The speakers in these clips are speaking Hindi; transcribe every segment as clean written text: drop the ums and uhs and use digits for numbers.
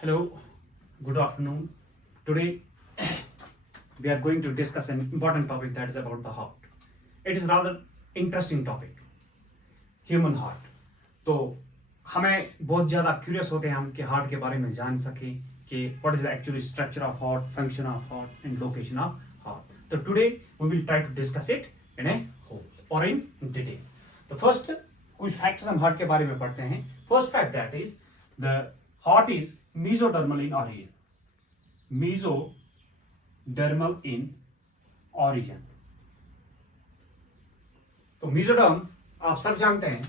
Hello, good afternoon. Today we are going to discuss an important topic that is about the heart. It is rather interesting topic, human heart. तो हमें बहुत ज़्यादा क्यूरियस होते हैं हम कि हार्ट के बारे में जान सकें कि what is the actually structure of heart, function of heart and location of heart. तो today we will try to discuss it in a whole और इन डिटेल. तो फर्स्ट कुछ फैक्ट्स हम हार्ट के बारे में पढ़ते हैं. First fact that is the heart is mesodermal in origin. Mesodermal in origin. तो mesoderm आप सब जानते हैं.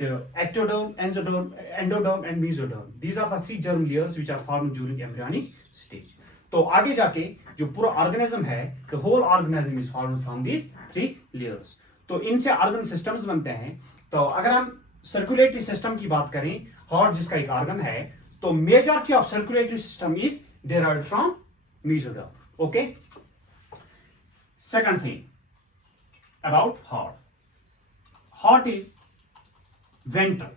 The ectoderm, endoderm and mesoderm. These are the three germ layers which are formed during embryonic stage. तो आगे जाके जो पूरा ऑर्गेनिज्म है, the whole organism is formed from these three layers. तो इनसे ऑर्गन सिस्टम्स बनते हैं. तो अगर हम सर्कुलेटरी सिस्टम की बात करें, हार्ट जिसका एक ऑर्गन है, तो majority of circulatory system is derived from mesoderm. Okay. Second thing about heart. Heart is ventral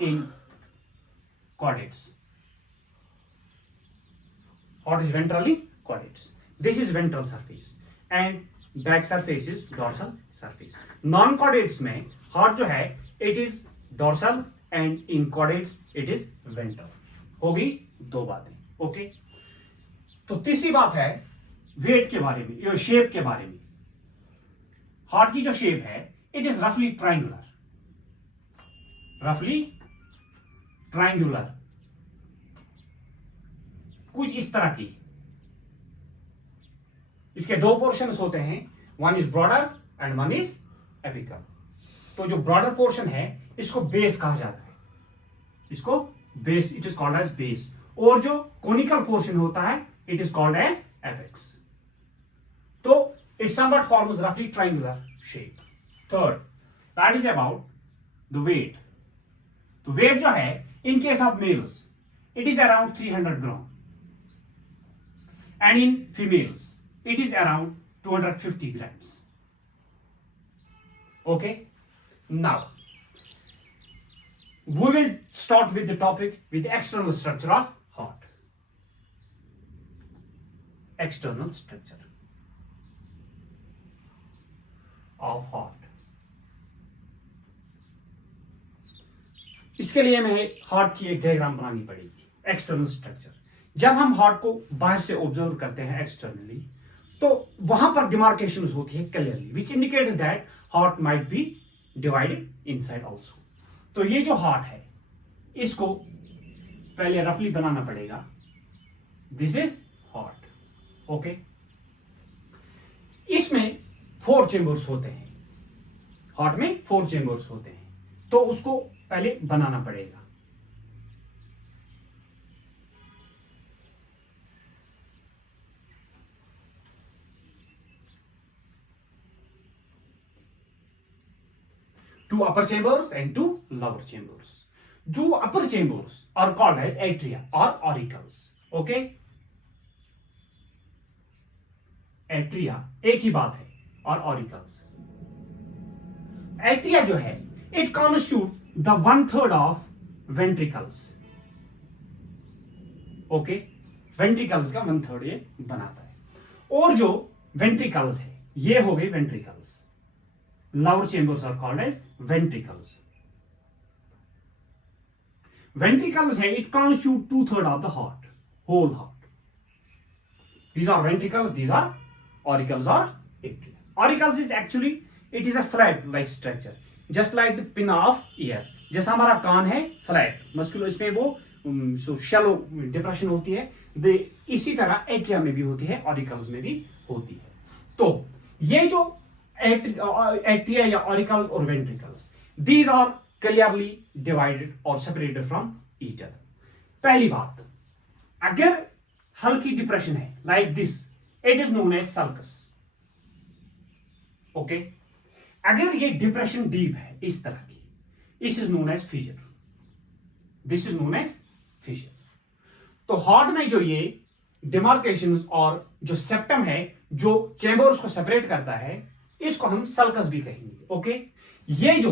in chordates. Heart is ventral in chordates. This is ventral surface and back surface is dorsal surface. Non-chordates में heart जो है it is dorsal and in chordates it is ventral. होगी दो बातें. ओके. तो तीसरी बात है वेट के बारे में, ये शेप के बारे में. हार्ट की जो शेप है इट इज रफली ट्राइंगुलर. कुछ इस तरह की. इसके दो पोर्शंस होते हैं, one is broader and one is apical. तो जो ब्रॉडर पोर्शन है इसको बेस कहा जाता है. इसको base, it is called as base. और जो कोनिकल पोर्शन होता है it is called as apex. तो इट समवट फॉर्म्स रफली triangular shape. Third that is about the weight. तो वेट जो है in case of males it is around 300 gram and in females it is around 250 grams. Okay, now we will start with the topic with the external structure of heart. External structure of heart. इसके लिए हमें हार्ट की एक डायग्राम बनानी पड़ेगी. External structure. जब हम हार्ट को बाहर से ऑब्जर्व करते हैं एक्सटर्नली, तो वहां पर डिमार्केशंस होती है clearly which indicates that heart might be divided inside also. तो ये जो हार्ट है इसको पहले रफली बनाना पड़ेगा. This is heart. ओके. इसमें 4 चेंबर्स होते हैं. हार्ट में 4 चेंबर्स होते हैं. तो उसको पहले बनाना पड़ेगा. Two upper chambers and 2 lower chambers. Two upper chambers are called as atria or auricles. Okay? Atria एक ही बात है और auricles. Atria जो है it constitute the 1/3 of ventricles. Okay? Ventricles का 1/3 ये बनाता है. और जो ventricles है ये हो गई ventricles. Lower chambers are called as ventricles. Ventricles है it constitute 2/3 of the heart, whole heart. These are ventricles, these are auricles or atria. Auricles is actually it is a flat like structure, just like the pin of ear. जैसा हमारा कान है फ्लैट मस्कुलर, इसमें वो शैलो डिप्रेशन होती है, इसी तरह एट्रिया में भी होती है, ऑरिकल्स में भी होती है. तो ये जो atria या auricles or ventricles, these are clearly divided or separated from each other. पहली बात, अगर हल्की डिप्रेशन है like this, it is known as sulcus. Okay? अगर ये डिप्रेशन डीप है इस तरह की, this is known as fissure. This is known as fissure. तो हार्ट में जो ये डिमार्केशंस और जो सेप्टम है जो चेंबर्स को सेपरेट करता है इसको हम सल्कस भी कहेंगे. ओके. ये जो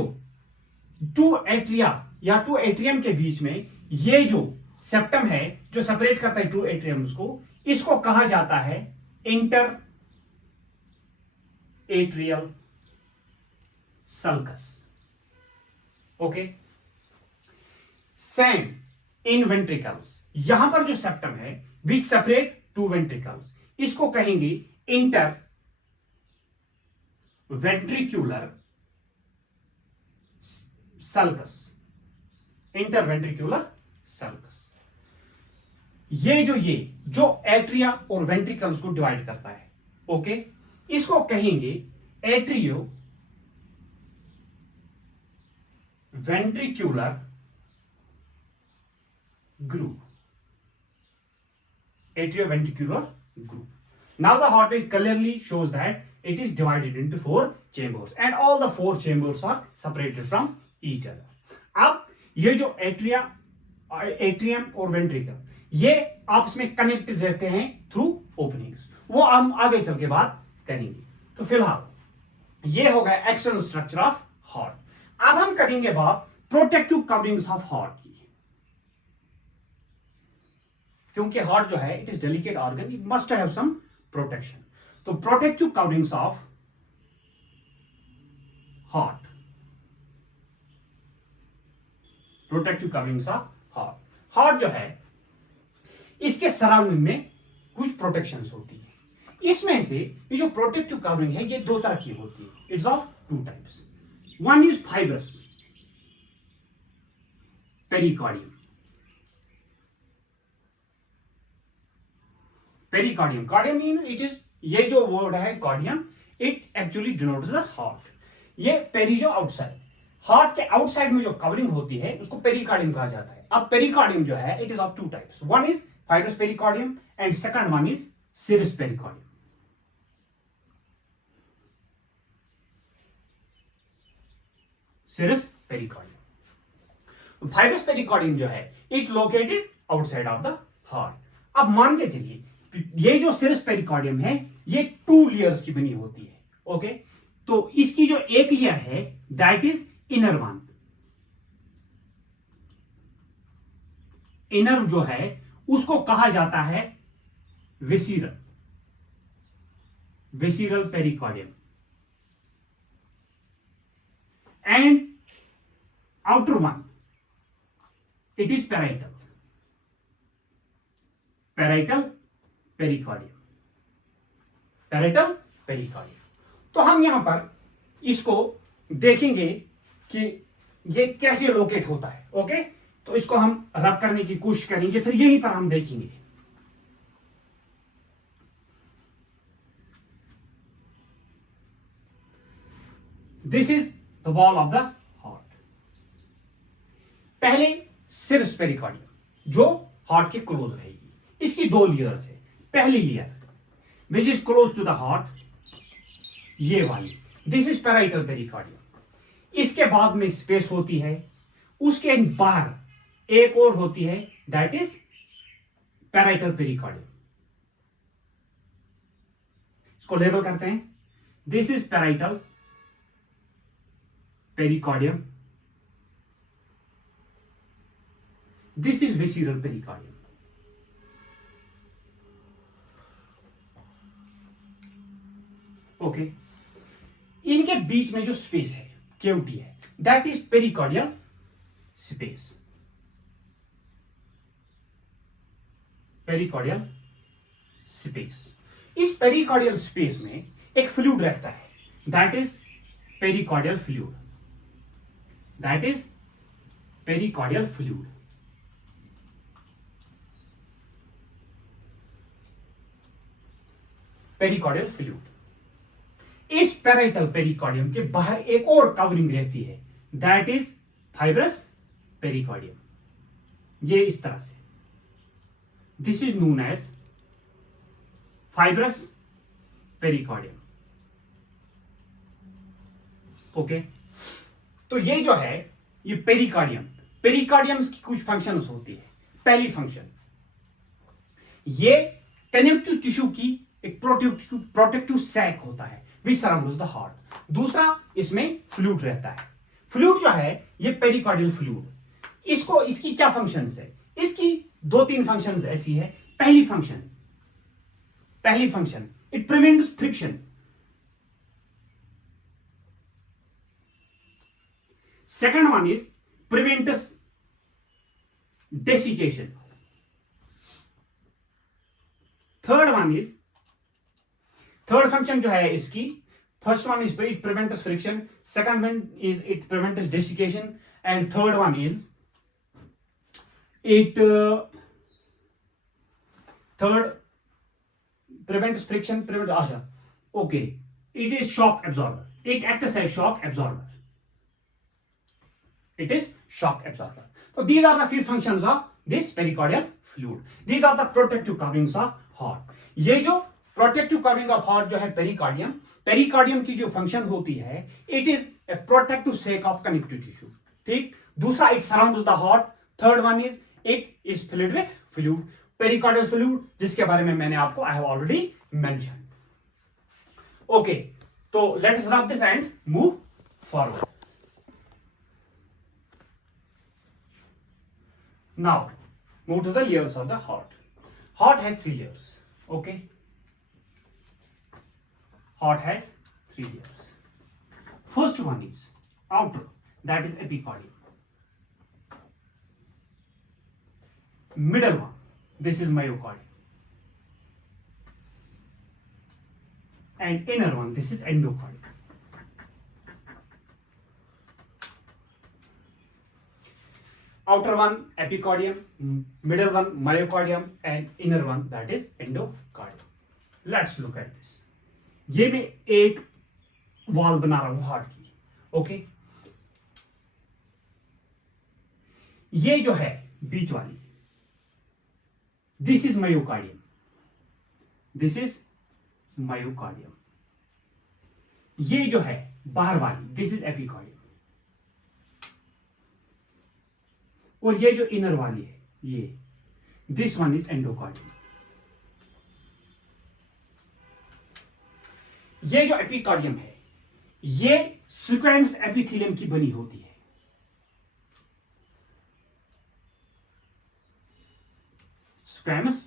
2 एट्रिया या 2 एट्रियम के बीच में ये जो सेप्टम है जो सेपरेट करता है टू एट्रियम्स को, इसको कहा जाता है inter atrial sulcus. Okay, same in ventricles, यहां पर जो सेप्टम है विच सेपरेट टू वेंट्रिकल्स, इसको कहेंगे inter ventricular sulcus, interventricular sulcus. ये जो एट्रिया और वेंट्रिकल्स को डिवाइड करता है, ओके, इसको कहेंगे atrio ventricular group, atrioventricular group. Now the heart is clearly shows that it is divided into 4 chambers and all the 4 chambers are separated from each other. अब ये जो एट्रियम और वेंट्रिकल ये आपस में कनेक्टेड रहते हैं थ्रू ओपनिंग्स, वो हम आगे चल के बात करेंगे। तो फिलहाल ये हो गया एक्सटर्नल स्ट्रक्चर ऑफ हार्ट। अब हम करेंगे बात प्रोटेक्टिव कवरिंग्स ऑफ हार्ट की, क्योंकि हार्ट जो है it is delicate organ, it must have some protection. तो protective coverings of heart, protective coverings of heart. Heart जो है इसके सराउंडिंग में कुछ प्रोटेक्शंस होती है। इसमें से ये जो प्रोटेक्टिव कवरिंग है ये 2 तरह की होती है, it's of 2 types. One is fibrous pericardium, pericardium, cardium mean it is, ये जो वर्ड है cardium, it actually denotes the heart. ये पेरी जो आउटसाइड, हार्ट के आउटसाइड में जो कवरिंग होती है उसको पेरिकार्डियम कहा जाता है। अब पेरिकार्डियम जो है it is of 2 types, one is fibrous pericardium and second one is serous pericardium. Serous pericardium, fibrous pericardium जो है it located outside of the heart. अब मान के चलिए ये जो सिरस पेरिकार्डियम है ये 2 लेयर्स की बनी होती है, ओके। तो इसकी जो एक लेयर है that is inner one, inner जो है उसको कहा जाता है visceral, visceral pericardium, and outer one it is parietal, parietal pericardium, parietal pericardium. तो हम यहां पर इसको देखेंगे कि ये कैसे लोकेट होता है, ओके। तो इसको हम रब करने की कोशिश करेंगे, फिर यहीं पर हम देखेंगे। This is the wall of the heart. पहले सिरस पेरिकार्डियम जो हार्ट के क्लोज रहेगी, इसकी 2 लेयर्स है। पहली layer which is close to the heart, ये वाली, दिस इज पैराइटल पेरिकार्डियम। इसके बाद में स्पेस होती है, उसके बाहर एक और होती है दैट इज पैराइटल पेरिकार्डियम। इसको लेबल करते हैं, this is parietal pericardium, this is visceral pericardium. Okay, इनके बीच में जो स्पेस है, केविटी है, that is pericardial space, pericardial space. इस पेरिकार्डियल स्पेस में एक फ्लूइड रहता है that is pericardial fluid, that is pericardial fluid. Pericardial fluid, इस पैराइटल पेरिकार्डियम के बाहर एक और कवरिंग रहती है दैट इज फाइब्रस पेरिकार्डियम। ये इस तरह से, this is known as fibrous pericardium, okay. तो ये जो है ये पेरिकार्डियम, पेरिकार्डियम्स की कुछ फंक्शंस होती है। पहली फंक्शन, ये कनेक्टिव टिश्यू की एक प्रोटेक्टिव सैक होता है विच सराउंड्स द हार्ट। दूसरा, इसमें फ्लूइड रहता है। फ्लूइड जो है ये पेरिकार्डियल फ्लूइड, इसको इसकी क्या फंक्शंस है, इसकी 2-3 फंक्शंस ऐसी है। पहली function it prevents friction. Second one is prevents desiccation. Third function जो है इसकी, first one is it prevents friction, second one is it prevents desiccation, and third one is it third prevents friction, okay, it is shock absorber, it acts as shock absorber, so these are the few functions of this pericardial fluid. These are the protective coverings of heart. ये जो protective covering of heart जो है पेरिकार्डियम की जो फंक्शन होती है, it is a protective sac of connective tissue. ठीक, दूसरा it surrounds the heart, third one is it is filled with fluid, pericardial fluid, जिसके बारे में मैंने आपको I have already mentioned. Okay, so let us wrap this and move forward. Now move to the layers of the heart. Heart has 3 layers. Okay, heart has 3 layers. First one is outer, that is epicardium. Middle one, this is myocardium, and inner one, this is endocardium. Outer one epicardium, middle one myocardium, and inner one that is endocardium. Let's look at this. ये मैं एक वॉल बना रहा हूं हार्ट की. ओके, ये जो है बीच वाली, this is myocardium, ये जो है बाहर वाली, this is epicardium, और ये जो इनर वाली है ये, this one is endocardium. ये जो एपिकार्डियम है ये स्क्वैमस एपिथेलियम की बनी होती है. स्क्वैमस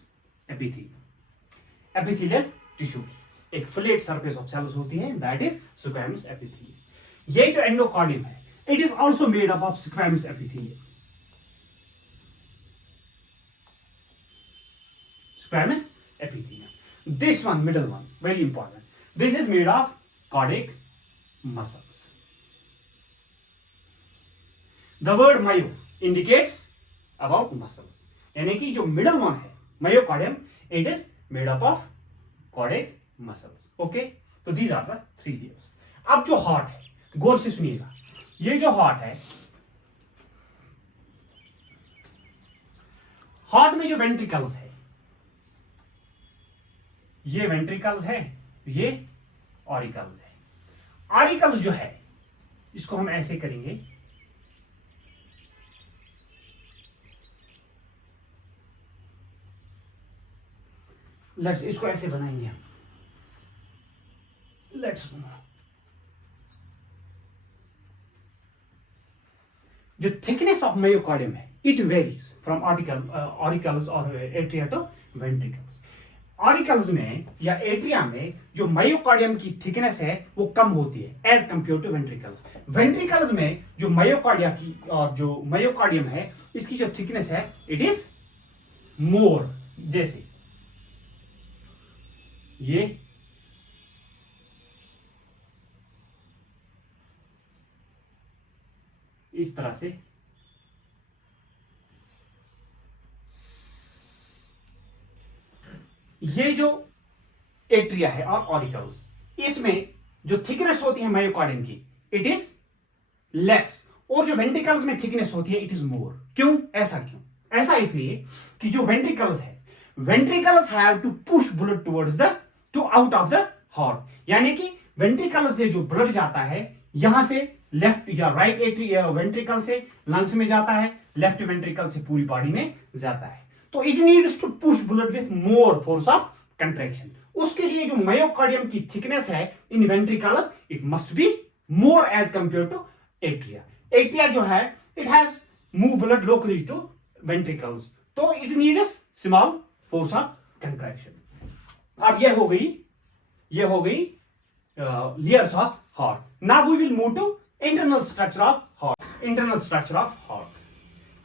एपिथेलियल टिश्यू की एक फ्लैट सरफेस ऑफ सेल्स होती है, दैट इज स्क्वैमस एपिथेलियम. ये जो एंडोकार्डियम है it is also made up of squamous epithelium. Squamous epithelium. This one, middle one, very important. This is made of cardiac muscles. The word myo indicates about muscles. यानी कि जो middle one है myocardium, it is made up of cardiac muscles. Okay? तो these are the 3 layers. अब जो heart है गौर से सुनिएगा. ये जो heart है, heart में जो ventricles है, ये वेंट्रिकल्स है, ये ऑरिकल्स है. ऑरिकल्स जो है इसको हम ऐसे करेंगे, लेट्स इसको ऐसे बनाएंगे हम. लेट्स जो थिकनेस ऑफ मायोकार्डियम है इट वेरीज फ्रॉम ऑरिकल्स और एट्रिया टू वेंट्रिकल्स. ऑरिकल्स में या एट्रिया में जो मायोकार्डियम की थिकनेस है वो कम होती है as compare to ventricles. Ventricles में जो मायोकार्डिया की और जो मायोकार्डियम है इसकी जो थिकनेस है इट इज मोर. जैसे ये इस तरह से ये जो एट्रिया है और ऑरिकल्स, इसमें जो थिकनेस होती है मायोकार्डियम की इट इज लेस, और जो वेंट्रिकल्स में थिकनेस होती है इट इज मोर. क्यों? ऐसा क्यों? ऐसा इसलिए कि जो वेंट्रिकल्स है, ventricles have to push blood towards the to out of the heart. यानी कि वेंट्रिकल से जो ब्लड जाता है यहां से लेफ्ट या राइट एट्रिया वेंट्रिकल से लंग्स में जाता है, लेफ्ट वेंट्रिकल से पूरी बॉडी में जाता है. तो it needs to push blood with more force of contraction. उसके लिए जो मायोकार्डियम की थिकनेस है in ventricles it must be more as compare to atria. Atria जो है it has move blood locally to ventricles. तो it needs small force of contraction. अब ये हो गई layers of heart. Now we will move to internal structure of heart. Internal structure of heart.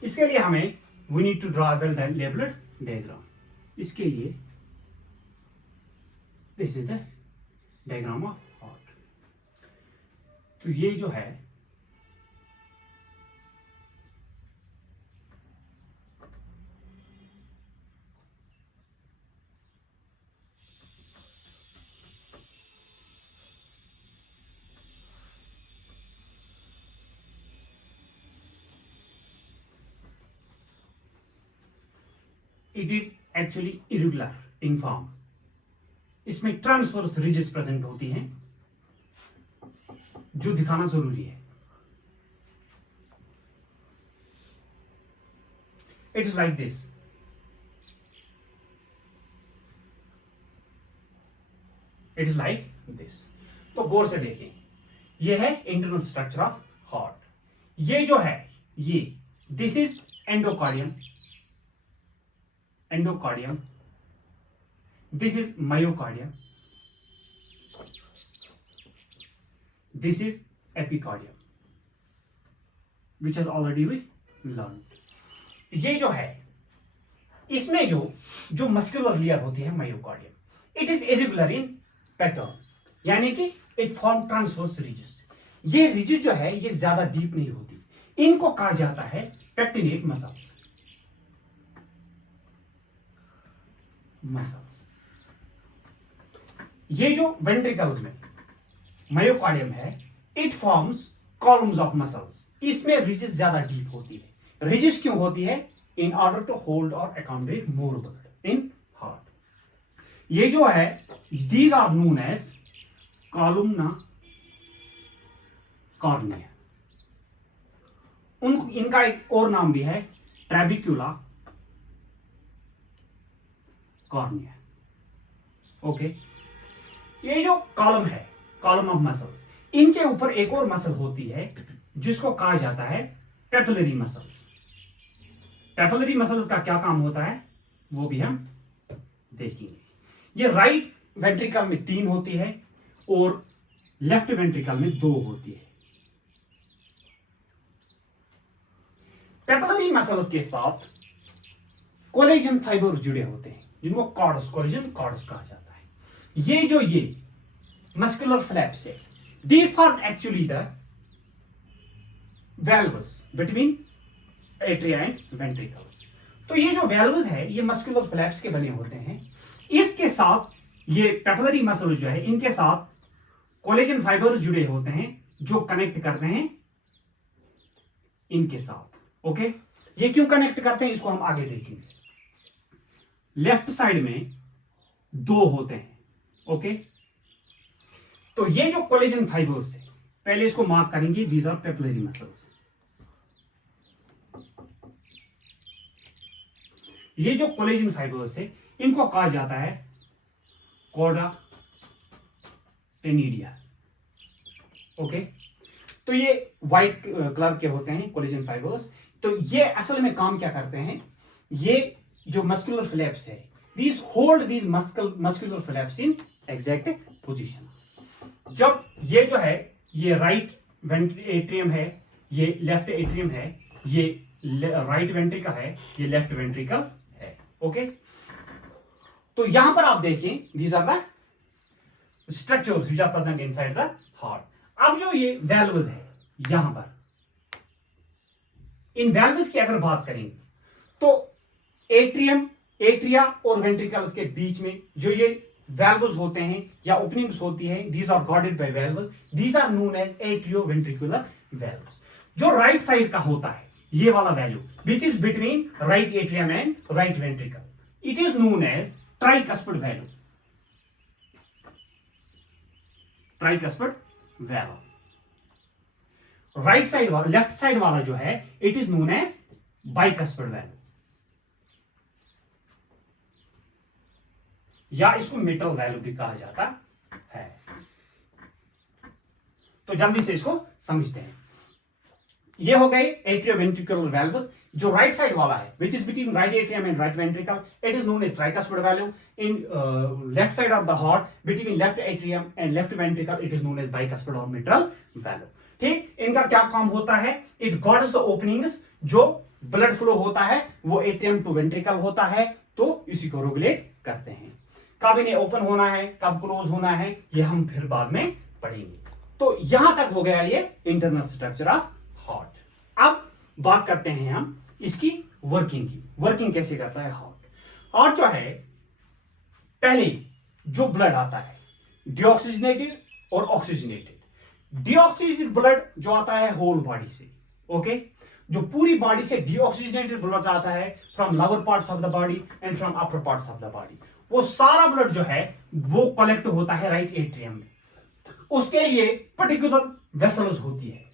इसके लिए हमें we need to draw a well labeled diagram. इसके लिए this is the diagram of heart. तो ये जो है it is actually irregular in form. इसमें ट्रांसवर्स रिजेस प्रेजेंट होती हैं जो दिखाना जरूरी है. It is like this. It is like this. तो गौर से देखिए, ये है इंटरनल स्ट्रक्चर ऑफ हार्ट. ये जो है ये this is endocardium. Endocardium. This is myocardium. This is epicardium, which has already we learned. ये जो है इसमें जो मस्कुलर लेयर होती है myocardium, it is irregular in pattern, यानी कि इट फॉर्म ट्रांसवर्स रिजेस. ये रिजेस जो है ये ज्यादा डीप नहीं होती. इनको कहा जाता है पेक्टिनेट मसल्स. ये जो वेंट्रिकल्स में मायोकार्डियम है, it forms columns of muscles. इसमें रिजेस ज्यादा डीप होती है. रिजेस क्यों होती है? इन ऑर्डर टू होल्ड और accommodate more blood in heart. ये जो है these are known as columnae carneae. इनका एक और नाम भी है ट्रेबिक्युला कॉर्निया. ओके. ये जो कॉलम है, कॉलम ऑफ मसल्स, इनके ऊपर एक और मसल होती है जिसको कहा जाता है पेपिलरी मसल्स. पेपिलरी मसल्स का क्या काम होता है वो भी हम देखेंगे. ये राइट वेंट्रिकल में 3 होती है और लेफ्ट वेंट्रिकल में 2 होती है. पेपिलरी मसल्स के साथ कोलेजन फाइबर जुड़े होते हैं जिनको कॉर्डस, कोलेजन कॉर्डस कहा जाता है. ये मस्कुलर फ्लैप्स है, these form actually the valves between atria and ventricles. तो ये जो वेल्व्स है ये मस्कुलर फ्लैप्स के बने होते हैं. इसके साथ ये पेपिलरी मसल जो है इनके साथ कोलेजन फाइबर्स जुड़े होते हैं जो कनेक्ट करते हैं इनके साथ. ओके. ये क्यों कनेक्ट करते हैं इसको हम आगे देखेंगे. लेफ्ट साइड में 2 होते हैं. ओके. तो ये जो कोलेजन फाइबर्स है पहले इसको मार्क करेंगे, दीज आर पेपिलरी मसल्स. ये जो कोलेजन फाइबर्स है इनको कहा जाता है कॉर्डा टेनिडिया. ओके. तो ये व्हाइट कलर के होते हैं कोलेजन फाइबर्स. तो ये असल में काम क्या करते हैं, ये जो मस्कुलर फ्लैप्स है these hold these muscular flaps in exact position. जब ये जो है ये राइट एट्रियम है, ये लेफ्ट एट्रियम है, ये राइट वेंट्रिकल है, ये लेफ्ट वेंट्रिकल है. ओके. तो यहां पर आप देखें these are the structures which are present inside the heart. अब जो ये वेल्व्स है यहां पर, इन वेल्व्स की अगर बात करेंगे तो एट्रिया और वेंट्रिकल्स के बीच में जो ये वेल्व्स होते हैं या ओपनिंग्स होती हैं, these are guarded by valves. These are known as atrio ventricular valves. जो राइट साइड का होता है ये वाला value which is between right atrium and right ventricle, it is known as tricuspid value. Tricuspid value. Right side वाला, लेफ्ट साइड वाला जो है it is known as bicuspid value, या इसको मिटल वैल्यू भी कहा जाता है. तो जल्दी से इसको समझते हैं. ये हो गए एट्रियोवेंट्रिकुलर वाल्व्स। जो राइट साइड वाला है which is between right atrium and right ventricle, it is known as tricuspid value. In left side of the heart between left atrium and left ventricle, it is known as bicuspid और मिट्रल वैल्यू। ठीक, इनका क्या काम होता है? इट गार्ड्स द ओपनिंग्स, जो ब्लड फ्लो होता है वो एट्रियम टू वेंट्रिकल होता है, तो इसी को रेगुलेट करते हैं। कब इन्हें ओपन होना है, कब क्लोज होना है, ये हम फिर बाद में पढ़ेंगे। तो यहां तक हो गया ये इंटरनल स्ट्रक्चर ऑफ हार्ट। अब बात करते हैं हम इसकी वर्किंग की। वर्किंग कैसे करता है हार्ट? हार्ट जो है, पहले जो ब्लड आता है डीऑक्सीजनेटेड और ऑक्सीजनेटेड। डीऑक्सीजनेटेड ब्लड जो आता है होल बॉडी से, ओके, जो पूरी बॉडी से डीऑक्सीजनेटेड ब्लड आता है from lower parts of the body and from upper parts of the body, वो सारा ब्लड जो है वो कलेक्ट होता है राइट एट्रियम में। उसके लिए पर्टिकुलर वेसल्स होती है।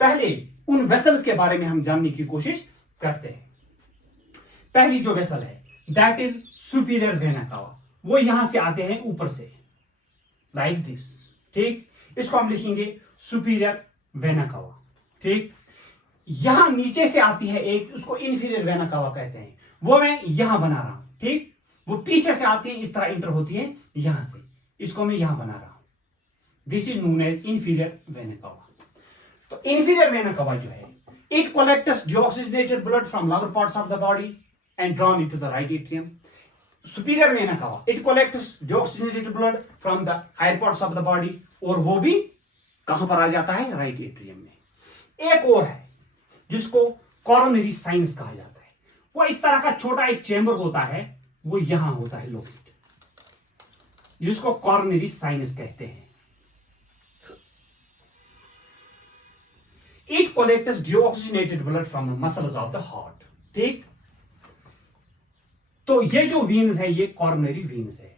पहले उन वेसल्स के बारे में हम जानने की कोशिश करते हैं। पहली जो वेसल है दैट इज सुपीरियर वेना कावा, वो यहां से आते हैं ऊपर से, लाइक दिस। ठीक, इसको हम लिखेंगे सुपीरियर वेना कावा। ठीक, यहां नीचे से आती है एक, उसको इंफीरियर वेना कावा कहते हैं, वो मैं यहां बना रहा हूं। ठीक, वो पीछे से आती है, इस तरह इंटर होती है यहां से, इसको मैं यहां बना रहा हूं। This is known as inferior vena cava. तो इंफीरियर वेना कावा जो है, it collects deoxygenated blood from lower parts of the body and drawn into the right atrium. Superior vena cava, it collects deoxygenated blood from the higher parts of the body, और वो भी कहां पर आ जाता है? राइट एट्रियम में। एक और है जिसको कोरोनरी साइनस कहा जाता है। वो इस तरह का छोटा एक चेंबर होता है, वो यहां होता है लोकेट, जिसको कोरोनरी साइनस कहते हैं। It collects deoxygenated blood from the muscles of the heart. ठीक, तो ये जो वीन्स है ये कोरोनरी वीन्स है।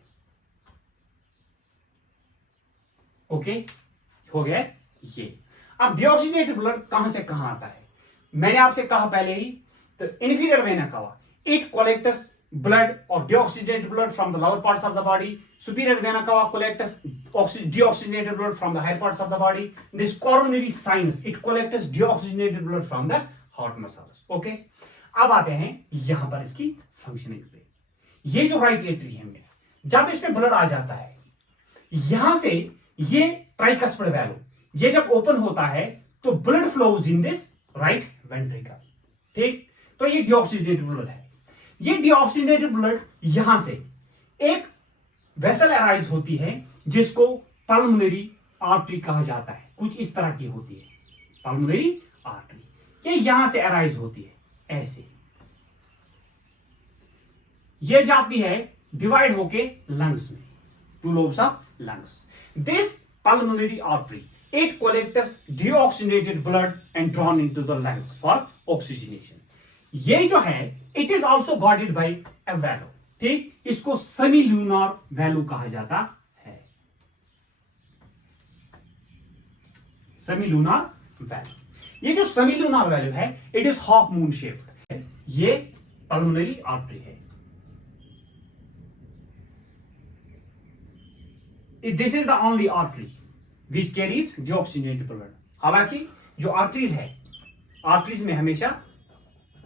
ओके, हो गया ये। अब डीऑक्सीजनेटेड ब्लड कहां से कहां आता है? मैंने आपसे कहा पहले ही, तो inferior vena cava, it collects blood or deoxygenated blood from the lower parts of the body. Superior vena cava collects deoxygenated blood from the higher parts of the body. This coronary sinus, it collects deoxygenated blood from the heart muscles. Okay, अब आते हैं यहां पर इसकी फंक्शनिंग पे। ये जो राइट एट्रियम है, जब इसमें ब्लड आ जाता है, यहां से ये ट्राइकस्पिड वैल्यू, ये जब ओपन होता है तो blood flows in this right ventricle. ठीक, तो ये डीऑक्सीजनेटेड ब्लड है। ये डीऑक्सीजनेटेड ब्लड यहां से एक वेसल अराइज होती है जिसको पल्मोनरी आर्टरी कहा जाता है। कुछ इस तरह की होती है पल्मोनरी आर्टरी, ये यहां से अराइज होती है ऐसे। ये जाती है डिवाइड होके लंग्स में, two lobes of lungs. This pulmonary artery, it collects deoxygenated blood and drawn into the lungs for oxygenation. ये जो है it is also guarded by a valve. ठीक, इसको सेमी लूनार वैल्यू कहा जाता है। सेमी लूनार वैल्यू, ये जो सेमी लूनार वैल्यू है, it is half moon shaped है। ये पल्मोनरी आर्टरी है। This is the only artery which carries deoxygenated blood. हालांकि जो आर्टरीज है, आर्टरीज में हमेशा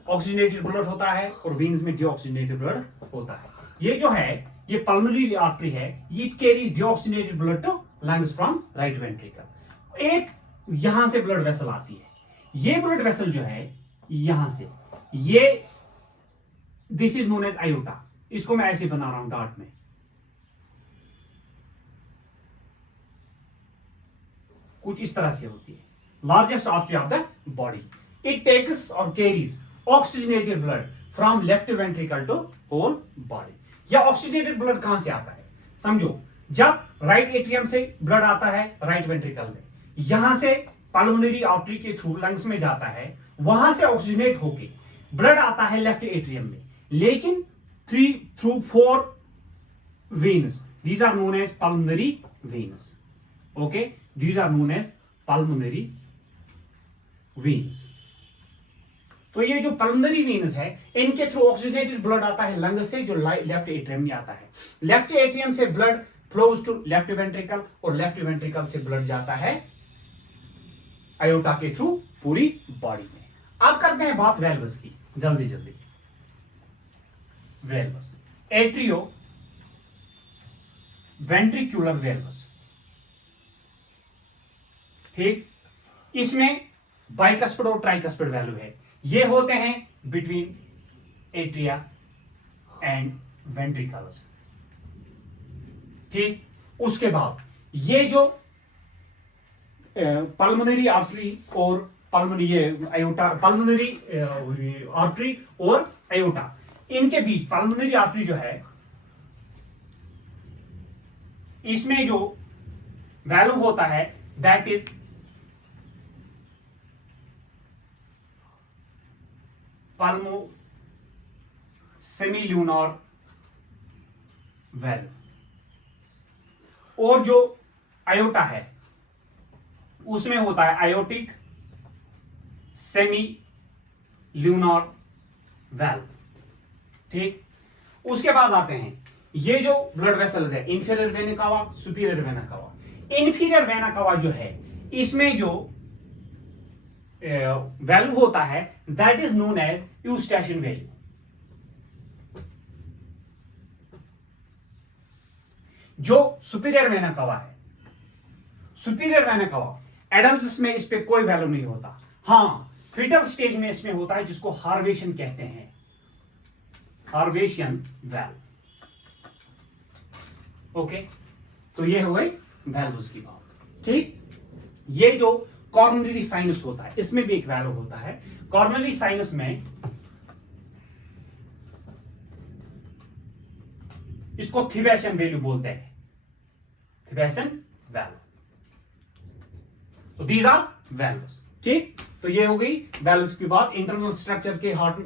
ऑक्सीजनेटेड ब्लड होता है और वीन्स में डीऑक्सीजनेटेड ब्लड होता है। ये जो है ये पल्मोनरी आर्टरी है, ये carries deoxygenated blood to lungs from right ventricle. एक यहां से ब्लड वेसल आती है, ये ब्लड वेसल जो है यहां से, ये this is known as aorta. इसको मैं ऐसे बना रहा हूं डॉट में, कुछ इस तरह से होती है, largest artery of the body. It takes और carries oxygenated blood from left ventricle to whole body. यह ऑक्सीजनेटेड ब्लड कहां से आता है? समझो, जब राइट एट्रियम से ब्लड आता है राइट वेंट्रिकल में, यहां से पल्मोनरी आर्टरी के थ्रू लंग्स में जाता है, वहां से ऑक्सीजनेट होके ब्लड आता है लेफ्ट एट्रियम में, लेकिन through 4 veins. These are known as pulmonary veins. Okay, these are known as pulmonary veins. तो ये जो पल्मोनरी वेन्स है, इनके थ्रू ऑक्सीजनेटेड ब्लड आता है लंग से, जो लेफ्ट एट्रियम में आता है। लेफ्ट एट्रियम से blood flows to left ventricle और लेफ्ट वेंट्रिकल से ब्लड जाता है आयोटा के थ्रू पूरी बॉडी में। अब करते हैं बात वेल्वस की, जल्दी जल्दी। वेल्वस, एट्रियो वेंट्रिकुलर वेल्वस, ठीक। इसमें बाइकस्पिड और ट्राइकस्पिड वैल्यू है, ये होते हैं बिटवीन एट्रिया एंड वेंट्रिकल्स, ठीक। उसके बाद ये जो पल्मोनरी आर्टरी और पल्मोनरी आर्टरी और आयोटा, इनके बीच पल्मोनरी आर्टरी जो है, इसमें जो वैल्यू होता है दैट इज पल्मो सेमील्यूनर वैल्यू, और जो आयोटा है उसमें होता है आयोटिक सेमी ल्यूनर वैल्व, ठीक। उसके बाद आते हैं ये जो ब्लड वेसल्स है, inferior vena cava, superior vena cava. Inferior vena cava जो है, इसमें जो वैल्यू होता है that is known as eustachian value. जो सुपीरियर वेना कावा है, सुपीरियर वेना कावा, एडल्ट्स में इस पे कोई वैल्यू नहीं होता। हाँ, फीटल स्टेज में इसमें होता है, जिसको हार्वेशन कहते हैं, हार्वेशियन वैल्व। ओके, तो ये हो गई वैल्व्स की बात, ठीक। ये जो कॉर्नरी साइनस होता है, इसमें भी एक वैल्यू होता है। कॉर्नरी साइनस में इसको थिवेसन वैल्यू बोलते हैं, थिवेसन वैल्यू। तो दीज आर वैल्व्स, ठीक। तो ये हो गई वैल्व्स की बात। इंटरनल स्ट्रक्चर के heart,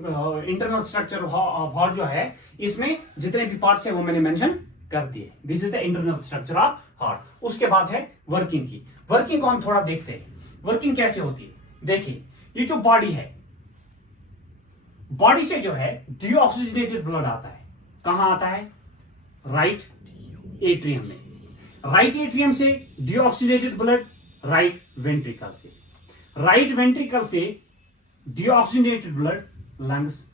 internal structure of heart जो है, इसमें जितने भी पार्ट्स है वो मैंने मेंशन कर दिए। This is the internal structure of heart. उसके बाद है वर्किंग की। वर्किंग को हम थोड़ा देखते हैं, वर्किंग कैसे होती है। देखिए, ये जो बॉडी है, बॉडी से जो है डीऑक्सीजनेटेड ब्लड आता है, कहां आता है? राइट एट्रियम में। राइट एट्रियम से डीऑक्सीजनेटेड ब्लड राइट वेंट्रिकल से, राइट वेंट्रिकल से डीऑक्सीजनेटेड ब्लड लंग्स,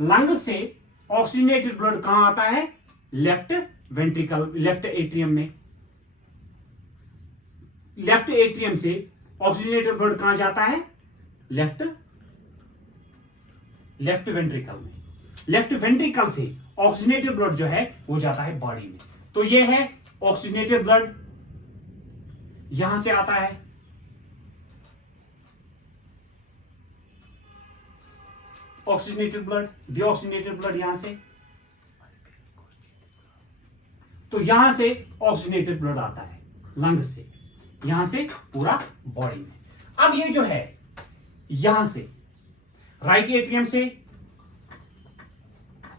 लंग्स से ऑक्सीजनेटेड ब्लड कहां आता है? लेफ्ट वेंट्रिकल, लेफ्ट एट्रियम में। लेफ्ट एट्रियम से ऑक्सीजनेटेड ब्लड कहां जाता है? लेफ्ट वेंट्रिकल में। लेफ्ट वेंट्रिकल से ऑक्सीजनेटेड ब्लड जो है वो जाता है बॉडी में। तो ये है ऑक्सीजनेटेड ब्लड, यहां से आता है, ऑक्सीजनेटेड ब्लड, डीऑक्सीजनेटेड ब्लड यहां से, तो यहां से ऑक्सीजनेटेड ब्लड आता है लंग्स से, यहां से पूरा बॉडी में। अब ये जो है, यहां से राइट एट्रियम से,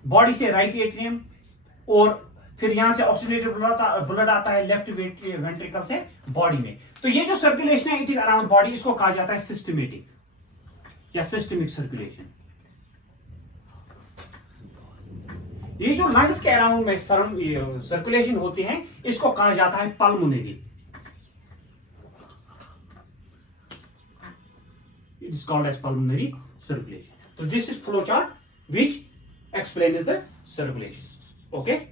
बॉडी से राइट एट्रियम, और फिर यहां से ऑक्सीजनेटेड ब्लड आता है लेफ्ट वेंट्रिकल से बॉडी में। तो ये जो सर्कुलेशन है, इट इज अराउंड बॉडी, इसको कहा जाता है सिस्टमेटिक या सिस्टमिक सर्कुलेशन। ये जो लंग्स के अराउंड में सर्कुलेशन होती है, इसको कहा जाता है pulmonary. It is called as pulmonary circulation. So this is flowchart which explains the circulation. Okay.